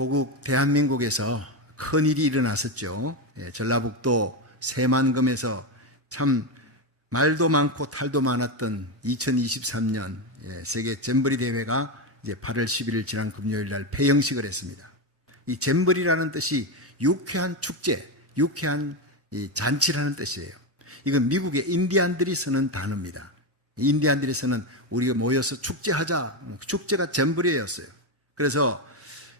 고국 대한민국에서 큰일이 일어났었죠. 전라북도 새만금에서 참 말도 많고 탈도 많았던 2023년 세계 잼버리 대회가 이제 8월 11일 지난 금요일 날 폐영식을 했습니다. 이 잼버리라는 뜻이 유쾌한 축제, 유쾌한 잔치라는 뜻이에요. 이건 미국의 인디안들이 쓰는 단어입니다. 인디안들이 쓰는 우리가 모여서 축제하자, 축제가 잼버리였어요. 그래서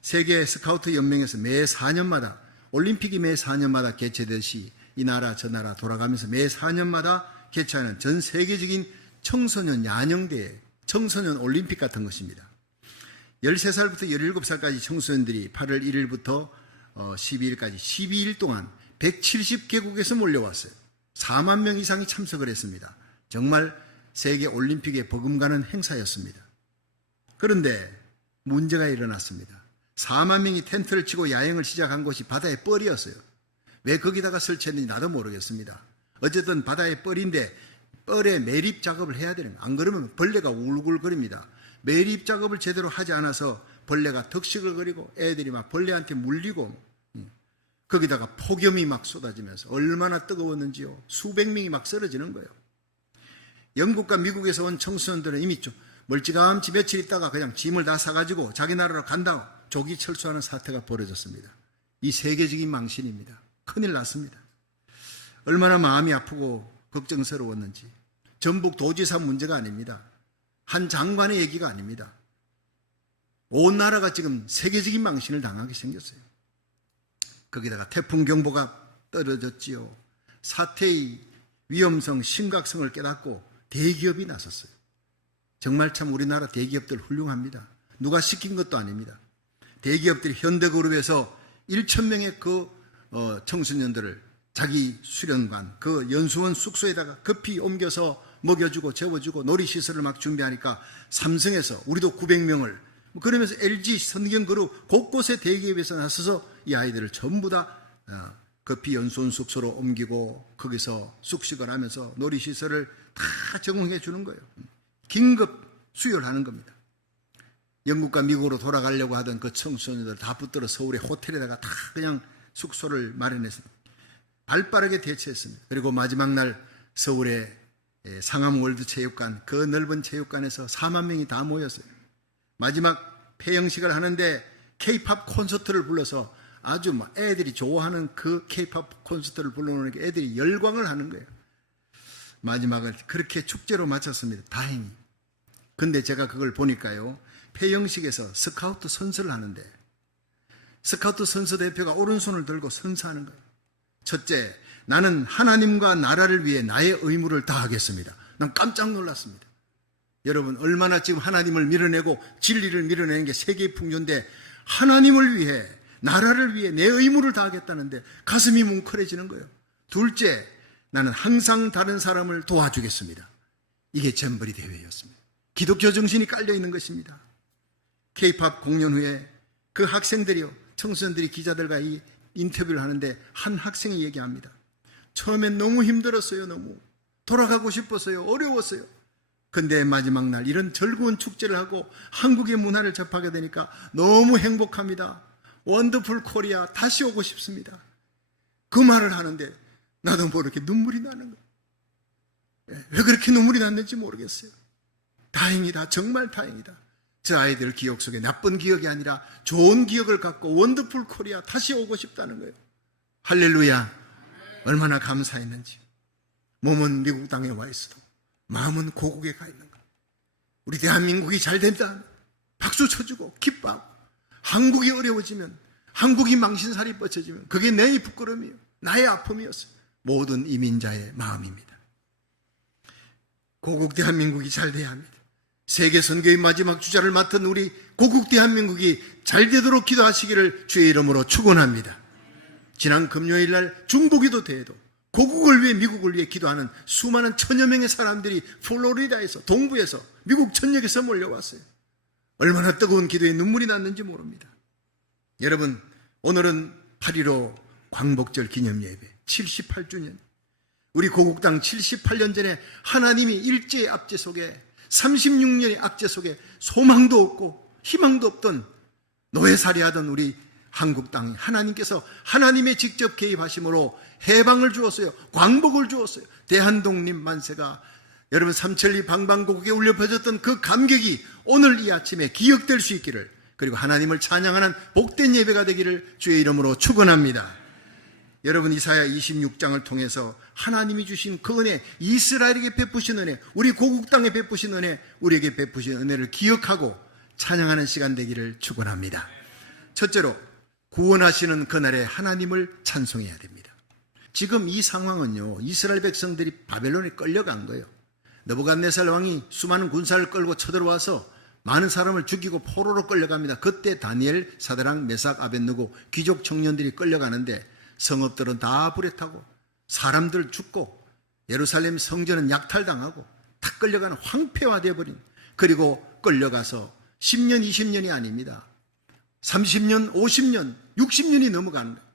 세계 스카우트 연맹에서 매 4년마다 올림픽이 매 4년마다 개최되듯이 이 나라 저 나라 돌아가면서 매 4년마다 개최하는 전 세계적인 청소년 야영대회, 청소년 올림픽 같은 것입니다. 13살부터 17살까지 청소년들이 8월 1일부터 12일까지 12일 동안 170개국에서 몰려왔어요. 4만 명 이상이 참석을 했습니다. 정말 세계 올림픽에 버금가는 행사였습니다. 그런데 문제가 일어났습니다. 4만 명이 텐트를 치고 야영을 시작한 곳이 바다의 뻘이었어요. 왜 거기다가 설치했는지 나도 모르겠습니다. 어쨌든 바다의 뻘인데 뻘에 매립 작업을 해야 되는 거예요. 안 그러면 벌레가 울글거립니다. 매립 작업을 제대로 하지 않아서 벌레가 덕식을 거리고 애들이 막 벌레한테 물리고 거기다가 폭염이 막 쏟아지면서 얼마나 뜨거웠는지요. 수백 명이 막 쓰러지는 거예요. 영국과 미국에서 온 청소년들은 이미 좀 멀찌감치 며칠 있다가 그냥 짐을 다 사가지고 자기 나라로 간다고 조기 철수하는 사태가 벌어졌습니다. 이 세계적인 망신입니다. 큰일 났습니다. 얼마나 마음이 아프고 걱정스러웠는지. 전북 도지사 문제가 아닙니다. 한 장관의 얘기가 아닙니다. 온 나라가 지금 세계적인 망신을 당하게 생겼어요. 거기다가 태풍 경보가 떨어졌지요. 사태의 위험성, 심각성을 깨닫고 대기업이 나섰어요. 정말 참 우리나라 대기업들 훌륭합니다. 누가 시킨 것도 아닙니다. 대기업들이 현대그룹에서 1,000명의 그 청소년들을 자기 수련관, 그 연수원 숙소에다가 급히 옮겨서 먹여주고 재워주고 놀이시설을 막 준비하니까 삼성에서 우리도 900명을 그러면서 LG, 선경그룹 곳곳에 대기업에서 나서서 이 아이들을 전부 다 급히 연수원 숙소로 옮기고 거기서 숙식을 하면서 놀이시설을 다 제공해 주는 거예요. 긴급 수혈을 하는 겁니다. 영국과 미국으로 돌아가려고 하던 그 청소년들 다 붙들어 서울의 호텔에다가 다 그냥 숙소를 마련했습니다. 발빠르게 대처했습니다. 그리고 마지막 날 서울의 상암월드체육관, 그 넓은 체육관에서 4만 명이 다 모였어요. 마지막 폐영식을 하는데 K-팝 콘서트를 불러서 아주 애들이 좋아하는 그 K-팝 콘서트를 불러놓으니까 애들이 열광을 하는 거예요. 마지막을 그렇게 축제로 마쳤습니다. 다행히. 근데 제가 그걸 보니까요, 폐영식에서 스카우트 선서를 하는데 스카우트 선서 대표가 오른손을 들고 선서하는 거예요. 첫째, 나는 하나님과 나라를 위해 나의 의무를 다하겠습니다. 난 깜짝 놀랐습니다. 여러분, 얼마나 지금 하나님을 밀어내고 진리를 밀어내는 게 세계의 풍조인데 하나님을 위해, 나라를 위해 내 의무를 다하겠다는데 가슴이 뭉클해지는 거예요. 둘째, 나는 항상 다른 사람을 도와주겠습니다. 이게 잼버리 대회였습니다. 기독교 정신이 깔려 있는 것입니다. K-팝 공연 후에 그 학생들이요, 청소년들이 기자들과 이 인터뷰를 하는데 한 학생이 얘기합니다. 처음엔 너무 힘들었어요. 너무 돌아가고 싶었어요. 어려웠어요. 근데 마지막 날 이런 즐거운 축제를 하고 한국의 문화를 접하게 되니까 너무 행복합니다. 원더풀 코리아 다시 오고 싶습니다. 그 말을 하는데 나도 모르게 눈물이 나는 거예요. 왜 그렇게 눈물이 났는지 모르겠어요. 다행이다. 정말 다행이다. 저 아이들 기억 속에 나쁜 기억이 아니라 좋은 기억을 갖고 원더풀 코리아 다시 오고 싶다는 거예요. 할렐루야. 얼마나 감사했는지. 몸은 미국 땅에 와 있어도 마음은 고국에 가 있는 거예요. 우리 대한민국이 잘 된다. 박수 쳐주고 기뻐하고. 한국이 어려워지면, 한국이 망신살이 뻗쳐지면 그게 내 부끄러움이에요. 나의 아픔이었어요. 모든 이민자의 마음입니다. 고국 대한민국이 잘 돼야 합니다. 세계 선교의 마지막 주자를 맡은 우리 고국 대한민국이 잘 되도록 기도하시기를 주의 이름으로 축원합니다. 지난 금요일 날 중보기도 대회도 고국을 위해, 미국을 위해 기도하는 수많은 천여 명의 사람들이 플로리다에서, 동부에서, 미국 전역에서 몰려왔어요. 얼마나 뜨거운 기도에 눈물이 났는지 모릅니다. 여러분, 오늘은 8.15 광복절 기념예배 78주년. 우리 고국 땅 78년 전에 하나님이 일제의 압제 속에, 36년의 압제 속에 소망도 없고 희망도 없던 노예살이하던 우리 한국 땅 하나님께서 하나님의 직접 개입하심으로 해방을 주었어요. 광복을 주었어요. 대한독립 만세가 여러분 삼천리 방방곡곡에 울려 퍼졌던 그 감격이 오늘 이 아침에 기억될 수 있기를, 그리고 하나님을 찬양하는 복된 예배가 되기를 주의 이름으로 축원합니다. 여러분 이사야 26장을 통해서 하나님이 주신 그 은혜, 이스라엘에게 베푸신 은혜, 우리 고국 땅에 베푸신 은혜, 우리에게 베푸신 은혜를 기억하고 찬양하는 시간 되기를 축원합니다. 첫째로 구원하시는 그날에 하나님을 찬송해야 됩니다. 지금 이 상황은요, 이스라엘 백성들이 바벨론에 끌려간 거예요. 느부갓네살 왕이 수많은 군사를 끌고 쳐들어와서 많은 사람을 죽이고 포로로 끌려갑니다. 그때 다니엘, 사드락, 메삭, 아벳느고 귀족 청년들이 끌려가는데 성읍들은 다 불에 타고 사람들 죽고 예루살렘 성전은 약탈당하고 다 끌려가는 황폐화되어 버린, 그리고 끌려가서 10년, 20년이 아닙니다. 30년, 50년, 60년이 넘어가는 거예요.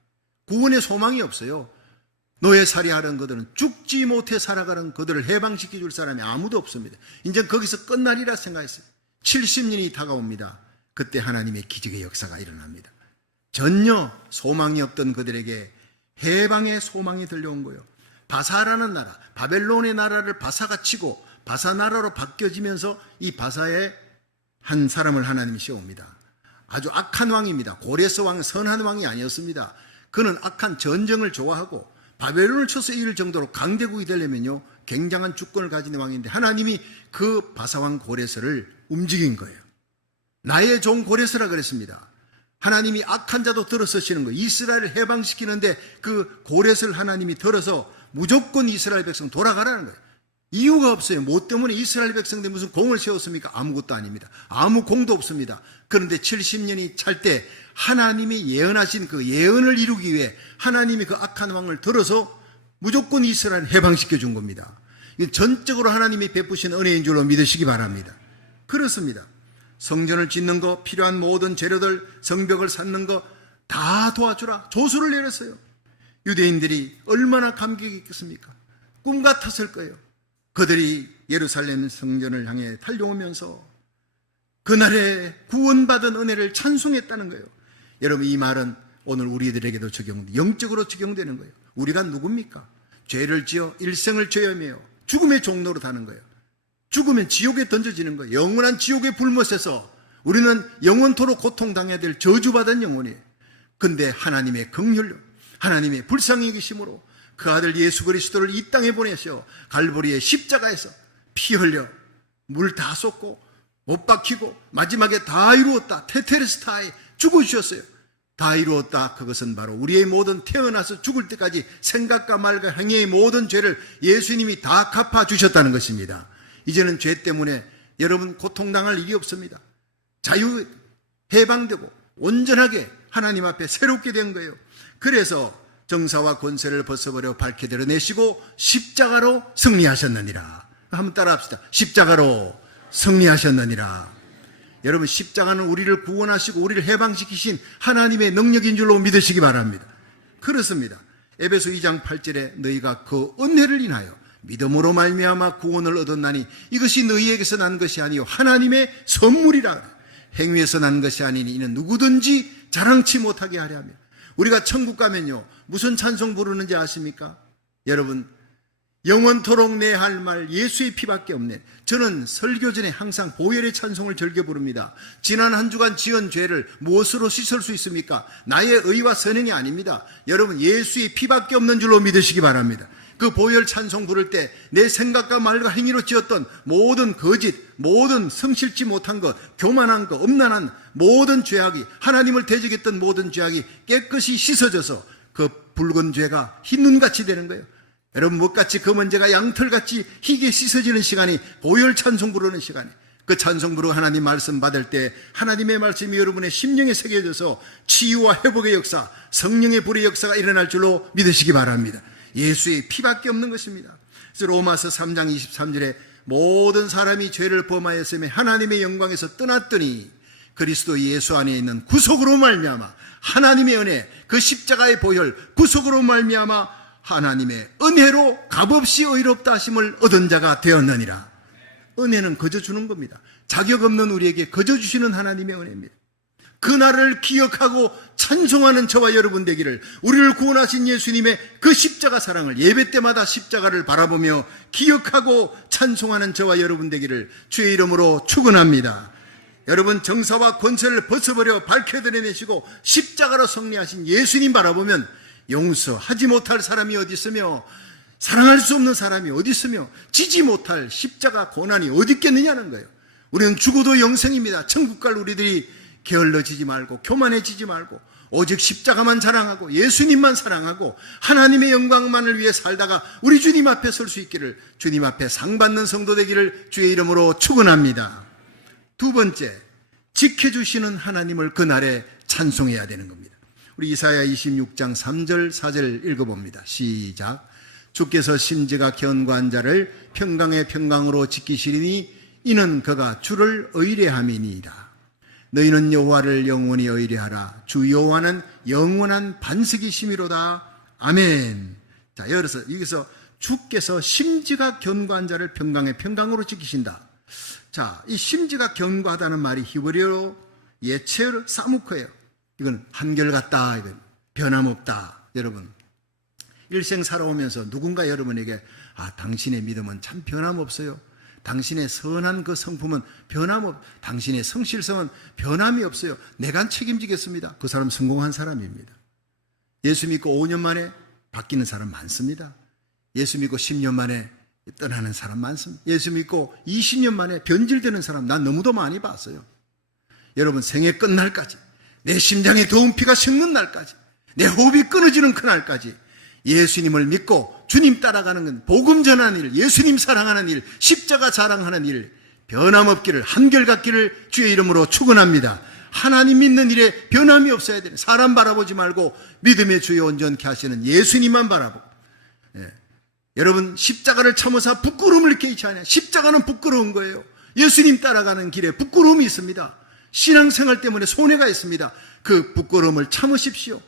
구원의 소망이 없어요. 노예살이하는 그들은, 죽지 못해 살아가는 그들을 해방시켜 줄 사람이 아무도 없습니다. 이제 거기서 끝날이라 생각했어요. 70년이 다가옵니다. 그때 하나님의 기적의 역사가 일어납니다. 전혀 소망이 없던 그들에게 해방의 소망이 들려온 거예요. 바사라는 나라, 바벨론의 나라를 바사가 치고 바사 나라로 바뀌어지면서 이 바사에 한 사람을 하나님이 세웁니다. 아주 악한 왕입니다. 고레스 왕, 선한 왕이 아니었습니다. 그는 악한 전쟁을 좋아하고 바벨론을 쳐서 이길 정도로 강대국이 되려면요, 굉장한 주권을 가진 왕인데 하나님이 그 바사왕 고레스를 움직인 거예요. 나의 종 고레스라 그랬습니다. 하나님이 악한 자도 들어서시는 거예요. 이스라엘을 해방시키는데 그 고레스를 하나님이 들어서 무조건 이스라엘 백성 돌아가라는 거예요. 이유가 없어요. 뭐 때문에 이스라엘 백성들이 무슨 공을 세웠습니까? 아무것도 아닙니다. 아무 공도 없습니다. 그런데 70년이 찰 때 하나님이 예언하신 그 예언을 이루기 위해 하나님이 그 악한 왕을 들어서 무조건 이스라엘을 해방시켜 준 겁니다. 이건 전적으로 하나님이 베푸신 은혜인 줄로 믿으시기 바랍니다. 그렇습니다. 성전을 짓는 거, 필요한 모든 재료들, 성벽을 쌓는 거 다 도와주라 조수를 내렸어요. 유대인들이 얼마나 감격이 있겠습니까? 꿈 같았을 거예요. 그들이 예루살렘 성전을 향해 달려오면서 그날의 구원받은 은혜를 찬송했다는 거예요. 여러분, 이 말은 오늘 우리들에게도 영적으로 적용되는 거예요. 우리가 누굽니까? 죄를 지어 일생을 죄하며 죽음의 종로로 가는 거예요. 죽으면 지옥에 던져지는 거예요. 영원한 지옥의 불못에서 우리는 영원토록 고통당해야 될 저주받은 영혼이에요. 근데 하나님의 긍휼, 하나님의 불쌍히 여기심으로 그 아들 예수 그리스도를 이 땅에 보내셔 갈보리의 십자가에서 피 흘려 물 다 쏟고 못 박히고 마지막에 다 이루었다, 테테레스타이 죽어주셨어요. 다 이루었다. 그것은 바로 우리의 모든 태어나서 죽을 때까지 생각과 말과 행위의 모든 죄를 예수님이 다 갚아주셨다는 것입니다. 이제는 죄 때문에 여러분 고통당할 일이 없습니다. 자유 해방되고 온전하게 하나님 앞에 새롭게 된 거예요. 그래서 정사와 권세를 벗어버려 밝게 드러내시고 십자가로 승리하셨느니라. 한번 따라합시다. 십자가로 승리하셨느니라. 여러분, 십자가는 우리를 구원하시고 우리를 해방시키신 하나님의 능력인 줄로 믿으시기 바랍니다. 그렇습니다. 에베소 2장 8절에 너희가 그 은혜를 인하여 믿음으로 말미암아 구원을 얻었나니 이것이 너희에게서 난 것이 아니요 하나님의 선물이라. 행위에서 난 것이 아니니 이는 누구든지 자랑치 못하게 하려 하며. 우리가 천국 가면요 무슨 찬송 부르는지 아십니까? 여러분, 영원토록 내 할 말 예수의 피밖에 없네. 저는 설교 전에 항상 보혈의 찬송을 즐겨 부릅니다. 지난 한 주간 지은 죄를 무엇으로 씻을 수 있습니까? 나의 의와 선행이 아닙니다. 여러분, 예수의 피밖에 없는 줄로 믿으시기 바랍니다. 그 보혈 찬송 부를 때 내 생각과 말과 행위로 지었던 모든 거짓, 모든 성실지 못한 것, 교만한 것, 음란한 모든 죄악이, 하나님을 대적했던 모든 죄악이 깨끗이 씻어져서 그 붉은 죄가 흰 눈같이 되는 거예요. 여러분, 못같이 검은 죄가 양털같이 희게 씻어지는 시간이 보혈 찬송 부르는 시간이에요. 그 찬송 부르고 하나님 말씀 받을 때 하나님의 말씀이 여러분의 심령에 새겨져서 치유와 회복의 역사, 성령의 불의 역사가 일어날 줄로 믿으시기 바랍니다. 예수의 피밖에 없는 것입니다. 그래서 로마서 3장 23절에 모든 사람이 죄를 범하였으며 하나님의 영광에서 떠났더니 그리스도 예수 안에 있는 구속으로 말미암아 하나님의 은혜, 그 십자가의 보혈, 구속으로 말미암아 하나님의 은혜로 값없이 의롭다 하심을 얻은 자가 되었느니라. 은혜는 거저 주는 겁니다. 자격 없는 우리에게 거저 주시는 하나님의 은혜입니다. 그날을 기억하고 찬송하는 저와 여러분 되기를, 우리를 구원하신 예수님의 그 십자가 사랑을 예배 때마다 십자가를 바라보며 기억하고 찬송하는 저와 여러분 되기를 주의 이름으로 축원합니다. 여러분, 정사와 권세를 벗어버려 밝혀드려내시고 십자가로 승리하신 예수님 바라보면 용서하지 못할 사람이 어디 있으며 사랑할 수 없는 사람이 어디 있으며 지지 못할 십자가 고난이 어디 있겠느냐는 거예요. 우리는 죽어도 영생입니다. 천국 갈 우리들이 게을러지지 말고 교만해지지 말고 오직 십자가만 자랑하고 예수님만 사랑하고 하나님의 영광만을 위해 살다가 우리 주님 앞에 설 수 있기를, 주님 앞에 상 받는 성도 되기를 주의 이름으로 축원합니다. 두 번째, 지켜주시는 하나님을 그날에 찬송해야 되는 겁니다. 우리 이사야 26장 3절 4절 읽어봅니다. 시작. 주께서 심지가 견고한 자를 평강의 평강으로 지키시리니 이는 그가 주를 의뢰함이니이다. 너희는 여호와를 영원히 의뢰하라. 주 여호와는 영원한 반석이심이로다. 아멘. 자, 여기서 주께서 심지가 견고한 자를 평강의 평강으로 지키신다. 자, 이 심지가 견고하다는 말이 히브리어로 예체로 사무크예요. 이건 한결같다, 이건 변함없다. 여러분, 일생 살아오면서 누군가 여러분에게 당신의 믿음은 참 변함없어요. 당신의 선한 그 성품은 당신의 성실성은 변함이 없어요. 내가 책임지겠습니다. 그 사람 성공한 사람입니다. 예수 믿고 5년 만에 바뀌는 사람 많습니다. 예수 믿고 10년 만에 떠나는 사람 많습니다. 예수 믿고 20년 만에 변질되는 사람 난 너무도 많이 봤어요. 여러분, 생애 끝날까지, 내 심장에 더운 피가 섞는 날까지, 내 호흡이 끊어지는 그날까지 예수님을 믿고 주님 따라가는 건, 복음 전하는 일, 예수님 사랑하는 일, 십자가 자랑하는 일 변함없기를, 한결같기를 주의 이름으로 축원합니다. 하나님 믿는 일에 변함이 없어야 되는, 사람 바라보지 말고 믿음의 주여 온전케 하시는 예수님만 바라보고. 여러분, 십자가를 참으사 부끄러움을 깨지 않아요. 십자가는 부끄러운 거예요. 예수님 따라가는 길에 부끄러움이 있습니다. 신앙생활 때문에 손해가 있습니다. 그 부끄러움을 참으십시오.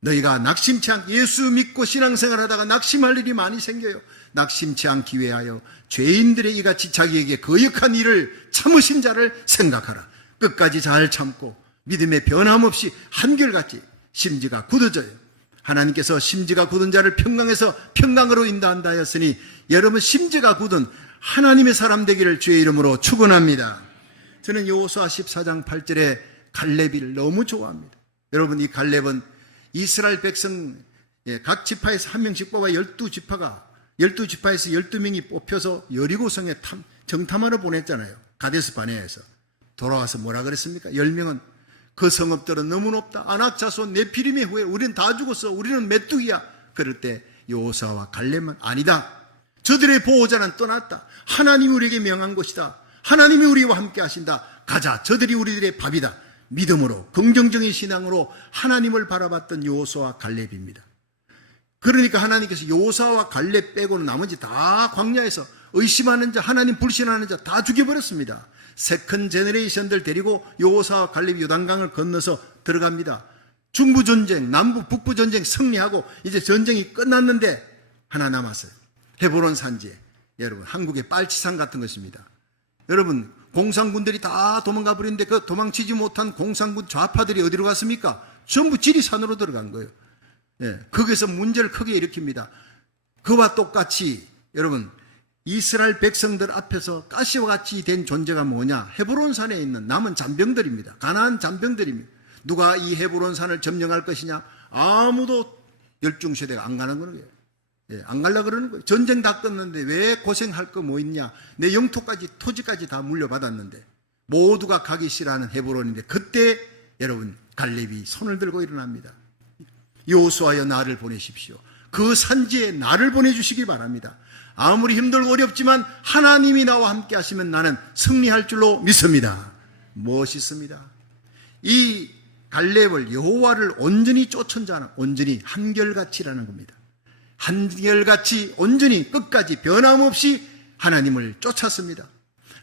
너희가 낙심치 않게, 예수 믿고 신앙생활 하다가 낙심할 일이 많이 생겨요. 낙심치 않기 위하여 죄인들의 이같이 자기에게 거역한 일을 참으신 자를 생각하라. 끝까지 잘 참고 믿음의 변함없이 한결같이 심지가 굳어져요. 하나님께서 심지가 굳은 자를 평강에서 평강으로 인도한다 하였으니 여러분, 심지가 굳은 하나님의 사람 되기를 주의 이름으로 축원합니다. 저는 여호수아 14장 8절에 갈렙을 너무 좋아합니다. 여러분, 이 갈렙은 이스라엘 백성 각 지파에서 한 명씩 뽑아 12지파에서 12명이 뽑혀서 여리고성에 정탐하러 보냈잖아요. 가데스 바네아에서. 돌아와서 뭐라 그랬습니까? 10명은 그 성읍들은 너무 높다. 아낙 자손 네피림의 후에 우리는 다 죽었어. 우리는 메뚜기야. 그럴 때 여호수아와 갈렙은 아니다. 저들의 보호자는 떠났다. 하나님이 우리에게 명한 것이다. 하나님이 우리와 함께 하신다. 가자. 저들이 우리들의 밥이다. 믿음으로, 긍정적인 신앙으로 하나님을 바라봤던 여호수아와 갈렙입니다. 그러니까 하나님께서 여호수아와 갈렙 빼고는 나머지 다 광야에서 의심하는 자, 하나님 불신하는 자 다 죽여버렸습니다. 세컨 제너레이션들 데리고 여호수아와 갈렙이 요단강을 건너서 들어갑니다. 중부전쟁, 남부 북부전쟁 승리하고 이제 전쟁이 끝났는데 하나 남았어요. 헤브론 산지에. 여러분, 한국의 빨치산 같은 것입니다. 여러분, 공산군들이 다 도망가 버렸는데 그 도망치지 못한 공산군 좌파들이 어디로 갔습니까? 전부 지리산으로 들어간 거예요. 거기서 문제를 크게 일으킵니다. 그와 똑같이 여러분, 이스라엘 백성들 앞에서 가시와 같이 된 존재가 뭐냐? 헤브론 산에 있는 남은 잔병들입니다. 가나안 잔병들입니다. 누가 이 헤브론 산을 점령할 것이냐? 아무도 열중시대가 안 가는 거예요. 안 가려고 그러는 거예요. 전쟁 다 끝났는데 왜 고생할 거 뭐 있냐? 내 영토까지, 토지까지 다 물려받았는데 모두가 가기 싫어하는 헤브론인데 그때 여러분, 갈렙이 손을 들고 일어납니다. 여호수아여, 나를 보내십시오. 그 산지에 나를 보내주시기 바랍니다. 아무리 힘들고 어렵지만 하나님이 나와 함께 하시면 나는 승리할 줄로 믿습니다. 멋있습니다. 이 갈렙을, 여호와를 온전히 쫓은 자는 온전히 한결같이라는 겁니다. 한결같이 온전히 끝까지 변함없이 하나님을 쫓았습니다.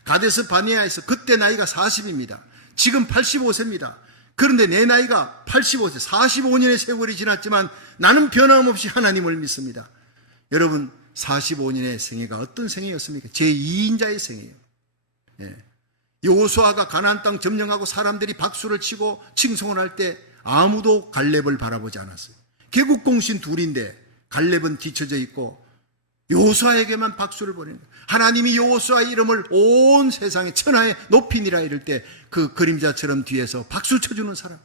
가데스 바네아에서 그때 나이가 40입니다. 지금 85세입니다. 그런데 내 나이가 85세, 45년의 세월이 지났지만 나는 변함없이 하나님을 믿습니다. 여러분, 45년의 생애가 어떤 생애였습니까? 제2인자의 생애예요. 여호수아가 가나안 땅 점령하고 사람들이 박수를 치고 칭송을 할 때 아무도 갈렙을 바라보지 않았어요. 개국공신 둘인데 갈렙은 뒤처져 있고 여호수아에게만 박수를 보내는 거예요. 하나님이 여호수아의 이름을 온 세상에 천하에 높이니라 이럴 때 그 그림자처럼 뒤에서 박수 쳐주는 사람.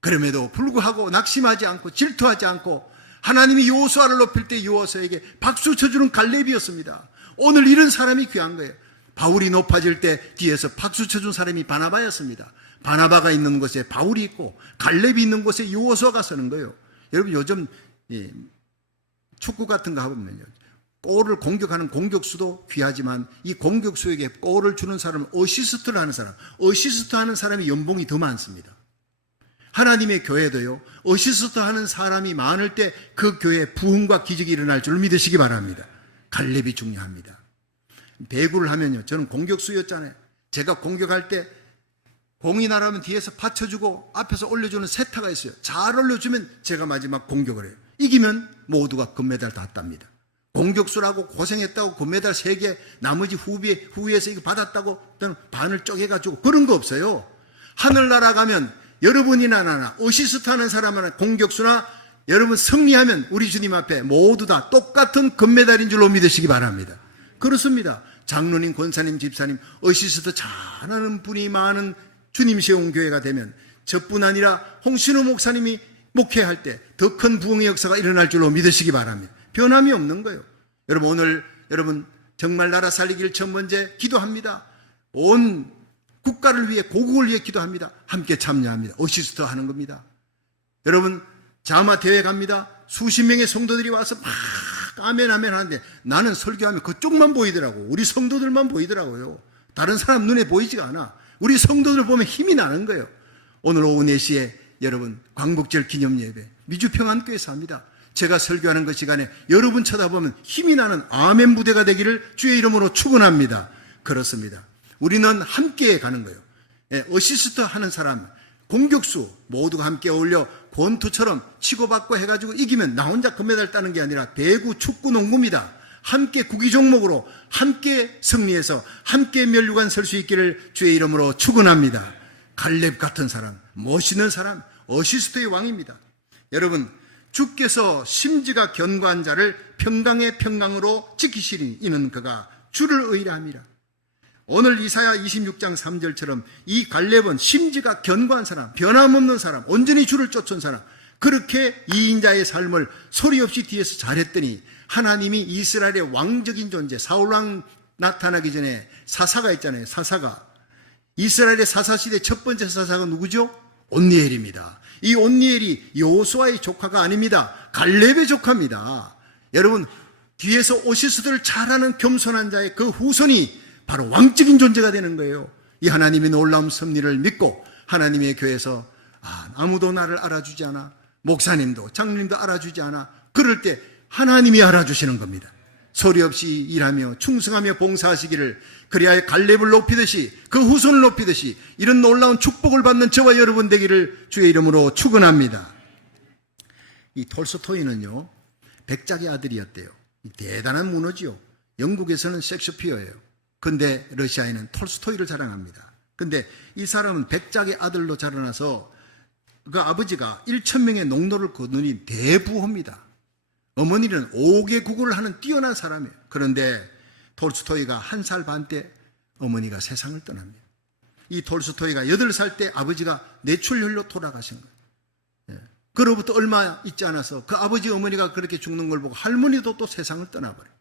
그럼에도 불구하고 낙심하지 않고 질투하지 않고 하나님이 여호수아를 높일 때 여호수아에게 박수 쳐주는 갈렙이었습니다. 오늘 이런 사람이 귀한 거예요. 바울이 높아질 때 뒤에서 박수 쳐준 사람이 바나바였습니다. 바나바가 있는 곳에 바울이 있고 갈렙이 있는 곳에 여호수아가 서는 거예요. 여러분 요즘 축구 같은 거 하면요, 골을 공격하는 공격수도 귀하지만 이 공격수에게 골을 주는 사람은 어시스트를 하는 사람, 어시스트 하는 사람이 연봉이 더 많습니다. 하나님의 교회도요, 어시스트 하는 사람이 많을 때 그 교회에 부흥과 기적이 일어날 줄 믿으시기 바랍니다. 갈렙이 중요합니다. 배구를 하면요, 저는 공격수였잖아요. 제가 공격할 때 공이 날아오면 뒤에서 받쳐주고 앞에서 올려주는 세타가 있어요. 잘 올려주면 제가 마지막 공격을 해요. 이기면 모두가 금메달 다 땄니다. 공격수라고 고생했다고 금메달 3개 나머지 후위에서 이거 받았다고 반을 쪼개가지고 그런 거 없어요. 하늘 날아가면 여러분이나 나나 어시스트 하는 사람 하나 공격수나 여러분 승리하면 우리 주님 앞에 모두 다 똑같은 금메달인 줄로 믿으시기 바랍니다. 그렇습니다. 장로님, 권사님, 집사님 어시스트 잘하는 분이 많은 주님 세운 교회가 되면 저뿐 아니라 홍신호 목사님이 목회할 때 더 큰 부흥의 역사가 일어날 줄로 믿으시기 바랍니다. 변함이 없는 거예요. 여러분 오늘 여러분 정말 나라 살리기를 첫 번째 기도합니다. 온 국가를 위해 고국을 위해 기도합니다. 함께 참여합니다. 어시스트 하는 겁니다. 여러분 자마 대회 갑니다. 수십 명의 성도들이 와서 막 아멘 아멘 하는데 나는 설교하면 그쪽만 보이더라고. 우리 성도들만 보이더라고요. 다른 사람 눈에 보이지가 않아. 우리 성도들 보면 힘이 나는 거예요. 오늘 오후 4시에 여러분 광복절 기념예배 미주평안교회에서 합니다. 제가 설교하는 그 시간에 여러분 쳐다보면 힘이 나는 아멘 부대가 되기를 주의 이름으로 축원합니다. 그렇습니다. 우리는 함께 가는 거예요. 어시스트 하는 사람, 공격수 모두가 함께 어울려 권투처럼 치고받고 해가지고 이기면 나 혼자 금메달 따는 게 아니라 배구, 축구, 농구입니다. 함께 구기 종목으로 함께 승리해서 함께 면류관 설 수 있기를 주의 이름으로 축원합니다. 갈렙 같은 사람, 멋있는 사람, 어시스트의 왕입니다. 여러분 주께서 심지가 견고한 자를 평강의 평강으로 지키시리니 이는 그가 주를 의뢰함이라. 오늘 이사야 26장 3절처럼 이 갈렙은 심지가 견고한 사람, 변함없는 사람, 온전히 주를 쫓은 사람, 그렇게 이인자의 삶을 소리 없이 뒤에서 잘했더니 하나님이 이스라엘의 왕적인 존재, 사울왕 나타나기 전에 사사가 있잖아요. 사사가 이스라엘의 사사시대 첫 번째 사사가 누구죠? 온니엘입니다. 이 온니엘이 여호수아의 조카가 아닙니다. 갈렙의 조카입니다. 여러분 뒤에서 오시스들을 잘하는 겸손한 자의 그 후손이 바로 왕적인 존재가 되는 거예요. 이 하나님의 놀라운 섭리를 믿고 하나님의 교회에서 아무도 나를 알아주지 않아, 목사님도 장로님도 알아주지 않아, 그럴 때 하나님이 알아주시는 겁니다. 소리 없이 일하며 충성하며 봉사하시기를, 그리하여 갈렙을 높이듯이 그 후손을 높이듯이 이런 놀라운 축복을 받는 저와 여러분 되기를 주의 이름으로 축원합니다. 이 톨스토이는요 백작의 아들이었대요. 대단한 문호지요. 영국에서는 셰익스피어예요. 근데 러시아에는 톨스토이를 자랑합니다. 근데 이 사람은 백작의 아들로 자라나서 그 아버지가 1,000명의 농노를 거두니 대부호입니다. 어머니는 5개 국어를 하는 뛰어난 사람이에요. 그런데 톨스토이가 1살 반 때 어머니가 세상을 떠납니다. 이 톨스토이가 8살 때 아버지가 뇌출혈로 돌아가신 거예요. 그로부터 얼마 있지 않아서 그 아버지 어머니가 그렇게 죽는 걸 보고 할머니도 또 세상을 떠나버려요.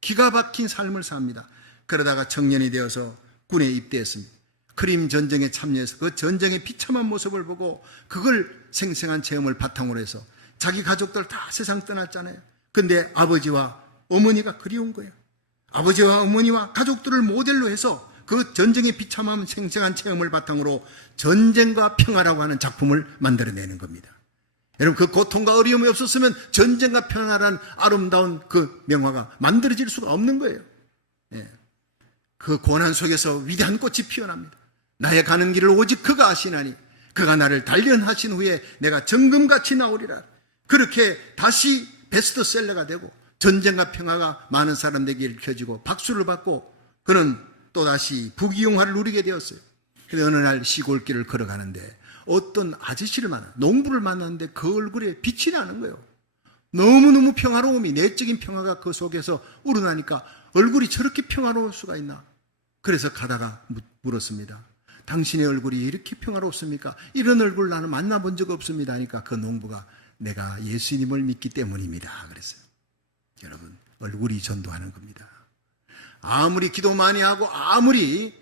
기가 막힌 삶을 삽니다. 그러다가 청년이 되어서 군에 입대했습니다. 크림 전쟁에 참여해서 그 전쟁의 비참한 모습을 보고 그걸 생생한 체험을 바탕으로 해서 자기 가족들 다 세상 떠났잖아요. 근데 아버지와 어머니가 그리운 거예요. 아버지와 어머니와 가족들을 모델로 해서 그 전쟁의 비참한 생생한 체험을 바탕으로 전쟁과 평화라고 하는 작품을 만들어내는 겁니다. 여러분 그 고통과 어려움이 없었으면 전쟁과 평화라는 아름다운 그 명화가 만들어질 수가 없는 거예요. 그 고난 속에서 위대한 꽃이 피어납니다. 나의 가는 길을 오직 그가 아시나니 그가 나를 단련하신 후에 내가 정금같이 나오리라. 그렇게 다시 베스트셀러가 되고 전쟁과 평화가 많은 사람들에게 일켜지고 박수를 받고 그는 또다시 부귀영화를 누리게 되었어요. 그런데 어느 날 시골길을 걸어가는데 어떤 아저씨를 농부를 만났는데 그 얼굴에 빛이 나는 거예요. 너무너무 평화로움이, 내적인 평화가 그 속에서 우러나니까 얼굴이 저렇게 평화로울 수가 있나? 그래서 가다가 물었습니다. 당신의 얼굴이 이렇게 평화롭습니까? 이런 얼굴 나는 만나본 적 없습니다 하니까 그 농부가 내가 예수님을 믿기 때문입니다 그랬어요. 여러분, 얼굴이 전도하는 겁니다. 아무리 기도 많이 하고 아무리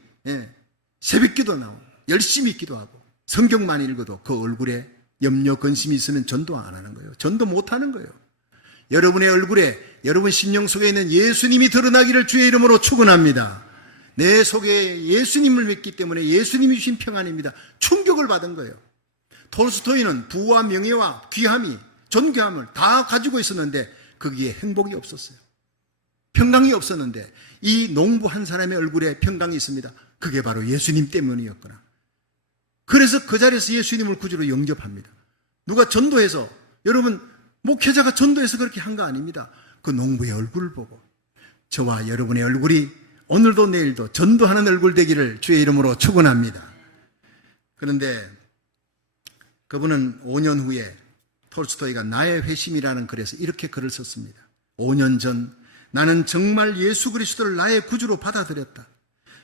새벽기도 나오고 열심히 기도하고 성경 많이 읽어도 그 얼굴에 염려 근심이 있으면 전도 안 하는 거예요. 전도 못 하는 거예요. 여러분의 얼굴에 여러분 심령 속에 있는 예수님이 드러나기를 주의 이름으로 축원합니다. 내 속에 예수님을 믿기 때문에 예수님이 주신 평안입니다. 충격을 받은 거예요. 톨스토이는 부와 명예와 귀함이, 존귀함을 다 가지고 있었는데 거기에 행복이 없었어요. 평강이 없었는데 이 농부 한 사람의 얼굴에 평강이 있습니다. 그게 바로 예수님 때문이었구나. 그래서 그 자리에서 예수님을 구주로 영접합니다. 누가 전도해서, 여러분 목회자가 전도해서 그렇게 한 거 아닙니다. 그 농부의 얼굴을 보고 저와 여러분의 얼굴이 오늘도 내일도 전도하는 얼굴 되기를 주의 이름으로 축원합니다. 그런데 그분은 5년 후에 톨스토이가 나의 회심이라는 글에서 이렇게 글을 썼습니다. 5년 전 나는 정말 예수 그리스도를 나의 구주로 받아들였다.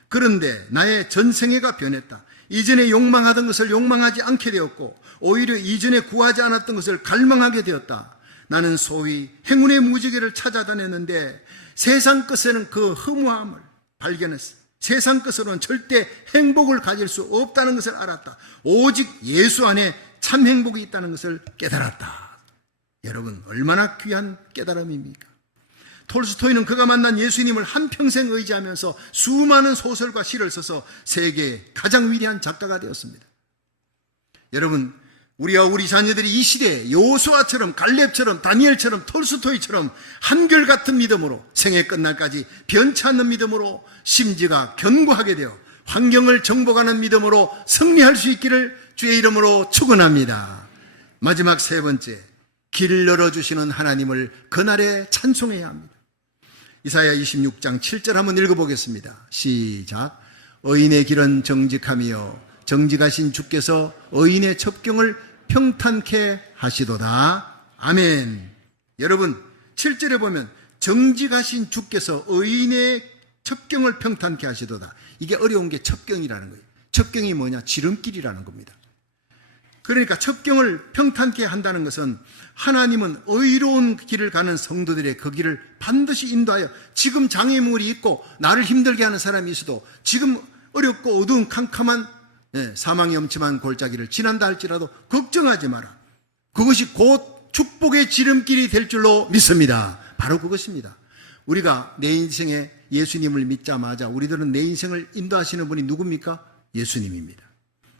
그런데 나의 전생애가 변했다. 이전에 욕망하던 것을 욕망하지 않게 되었고 오히려 이전에 구하지 않았던 것을 갈망하게 되었다. 나는 소위 행운의 무지개를 찾아다녔는데 세상 끝에는 그 허무함을 발견했어. 세상 것으로는 절대 행복을 가질 수 없다는 것을 알았다. 오직 예수 안에 참 행복이 있다는 것을 깨달았다. 여러분, 얼마나 귀한 깨달음입니까? 톨스토이는 그가 만난 예수님을 한평생 의지하면서 수많은 소설과 시를 써서 세계의 가장 위대한 작가가 되었습니다. 여러분, 우리와 우리 자녀들이 이 시대에 여호수아처럼, 갈렙처럼, 다니엘처럼, 톨스토이처럼 한결같은 믿음으로 생애 끝날까지 변치 않는 믿음으로 심지가 견고하게 되어 환경을 정복하는 믿음으로 승리할 수 있기를 주의 이름으로 축원합니다. 마지막 세 번째, 길을 열어주시는 하나님을 그날에 찬송해야 합니다. 이사야 26장 7절 한번 읽어보겠습니다. 시작. 의인의 길은 정직함이요 정직하신 주께서 의인의 첩경을 평탄케 하시도다. 아멘. 여러분, 7절에 보면 정직하신 주께서 의인의 첩경을 평탄케 하시도다. 이게 어려운 게 첩경이라는 거예요. 첩경이 뭐냐? 지름길이라는 겁니다. 그러니까 첩경을 평탄케 한다는 것은 하나님은 의로운 길을 가는 성도들의 그 길을 반드시 인도하여, 지금 장애물이 있고 나를 힘들게 하는 사람이 있어도 지금 어렵고 어두운 캄캄한 사망이 엄침한 골짜기를 지난다 할지라도 걱정하지 마라. 그것이 곧 축복의 지름길이 될 줄로 믿습니다. 바로 그것입니다. 우리가 내 인생에 예수님을 믿자마자 우리들은 내 인생을 인도하시는 분이 누굽니까? 예수님입니다.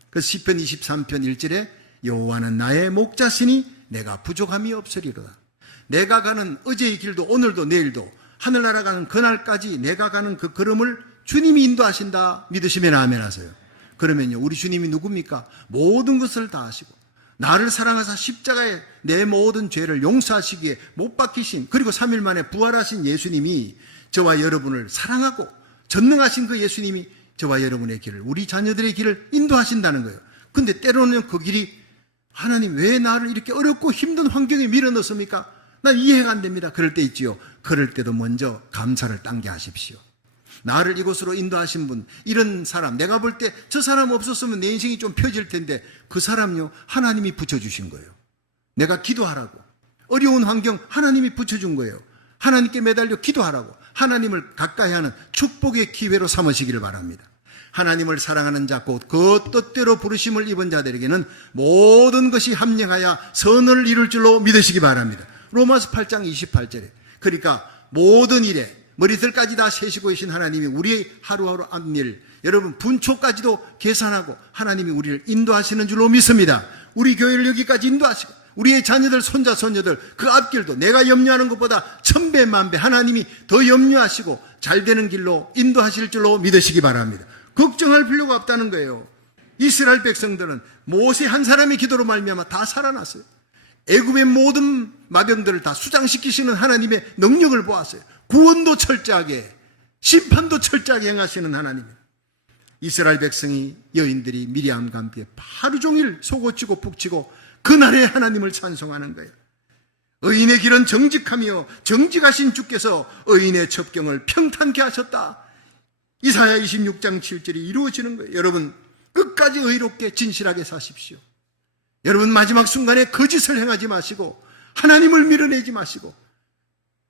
그래서 시편 23편 1절에 여호와는 나의 목자시니 내가 부족함이 없으리로다. 내가 가는 어제의 길도 오늘도 내일도 하늘나라 가는 그날까지 내가 가는 그 걸음을 주님이 인도하신다 믿으시면 아멘 하세요. 그러면요, 우리 주님이 누굽니까? 모든 것을 다 하시고 나를 사랑하사 십자가에 내 모든 죄를 용서하시기에 못 박히신, 그리고 3일 만에 부활하신 예수님이 저와 여러분을 사랑하고 전능하신 그 예수님이 저와 여러분의 길을, 우리 자녀들의 길을 인도하신다는 거예요. 근데 때로는 그 길이, 하나님 왜 나를 이렇게 어렵고 힘든 환경에 밀어넣습니까? 난 이해가 안 됩니다. 그럴 때 있지요. 그럴 때도 먼저 감사를 당겨 하십시오. 나를 이곳으로 인도하신 분, 이런 사람, 내가 볼 때 저 사람 없었으면 내 인생이 좀 펴질 텐데 그 사람요, 하나님이 붙여주신 거예요. 내가 기도하라고, 어려운 환경 하나님이 붙여준 거예요. 하나님께 매달려 기도하라고, 하나님을 가까이 하는 축복의 기회로 삼으시기를 바랍니다. 하나님을 사랑하는 자, 곧 그 뜻대로 부르심을 입은 자들에게는 모든 것이 합력하여 선을 이룰 줄로 믿으시기 바랍니다. 로마서 8장 28절에. 그러니까 모든 일에 머리털까지 다 세시고 계신 하나님이 우리의 하루하루 앞일, 여러분 분초까지도 계산하고 하나님이 우리를 인도하시는 줄로 믿습니다. 우리 교회를 여기까지 인도하시고 우리의 자녀들, 손자, 손녀들 그 앞길도 내가 염려하는 것보다 1000배, 10,000배 하나님이 더 염려하시고 잘 되는 길로 인도하실 줄로 믿으시기 바랍니다. 걱정할 필요가 없다는 거예요. 이스라엘 백성들은 모세 한 사람의 기도로 말미암아 다 살아났어요. 애굽의 모든 마병들을 다 수장시키시는 하나님의 능력을 보았어요. 구원도 철저하게 심판도 철저하게 행하시는 하나님입니다. 이스라엘 백성이, 여인들이 미리암과 함께 하루 종일 속옷치고 북치고 그날의 하나님을 찬송하는 거예요. 의인의 길은 정직하며 정직하신 주께서 의인의 첩경을 평탄케 하셨다. 이사야 26장 7절이 이루어지는 거예요. 여러분, 끝까지 의롭게 진실하게 사십시오. 여러분, 마지막 순간에 거짓을 행하지 마시고 하나님을 밀어내지 마시고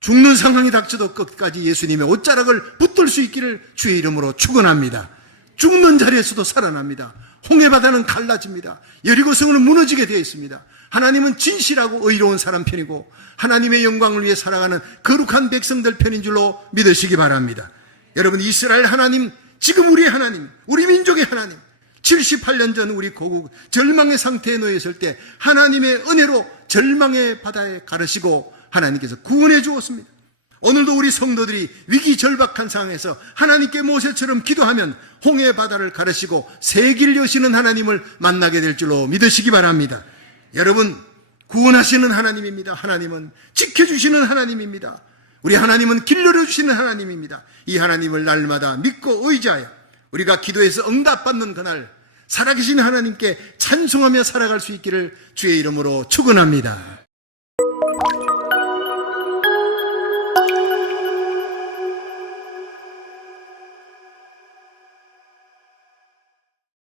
죽는 상황이 닥쳐도 끝까지 예수님의 옷자락을 붙들 수 있기를 주의 이름으로 축원합니다. 죽는 자리에서도 살아납니다. 홍해바다는 갈라집니다. 여리고성은 무너지게 되어 있습니다. 하나님은 진실하고 의로운 사람 편이고 하나님의 영광을 위해 살아가는 거룩한 백성들 편인 줄로 믿으시기 바랍니다. 여러분, 이스라엘 하나님, 지금 우리의 하나님, 우리 민족의 하나님, 78년 전 우리 고국 절망의 상태에 놓여 있을 때 하나님의 은혜로 절망의 바다에 가르시고 하나님께서 구원해 주었습니다. 오늘도 우리 성도들이 위기 절박한 상황에서 하나님께 모세처럼 기도하면 홍해 바다를 가르시고 새 길 여시는 하나님을 만나게 될 줄로 믿으시기 바랍니다. 여러분, 구원하시는 하나님입니다. 하나님은 지켜주시는 하나님입니다. 우리 하나님은 길 열어주시는 하나님입니다. 이 하나님을 날마다 믿고 의지하여 우리가 기도해서 응답받는 그날 살아계신 하나님께 찬송하며 살아갈 수 있기를 주의 이름으로 축원합니다.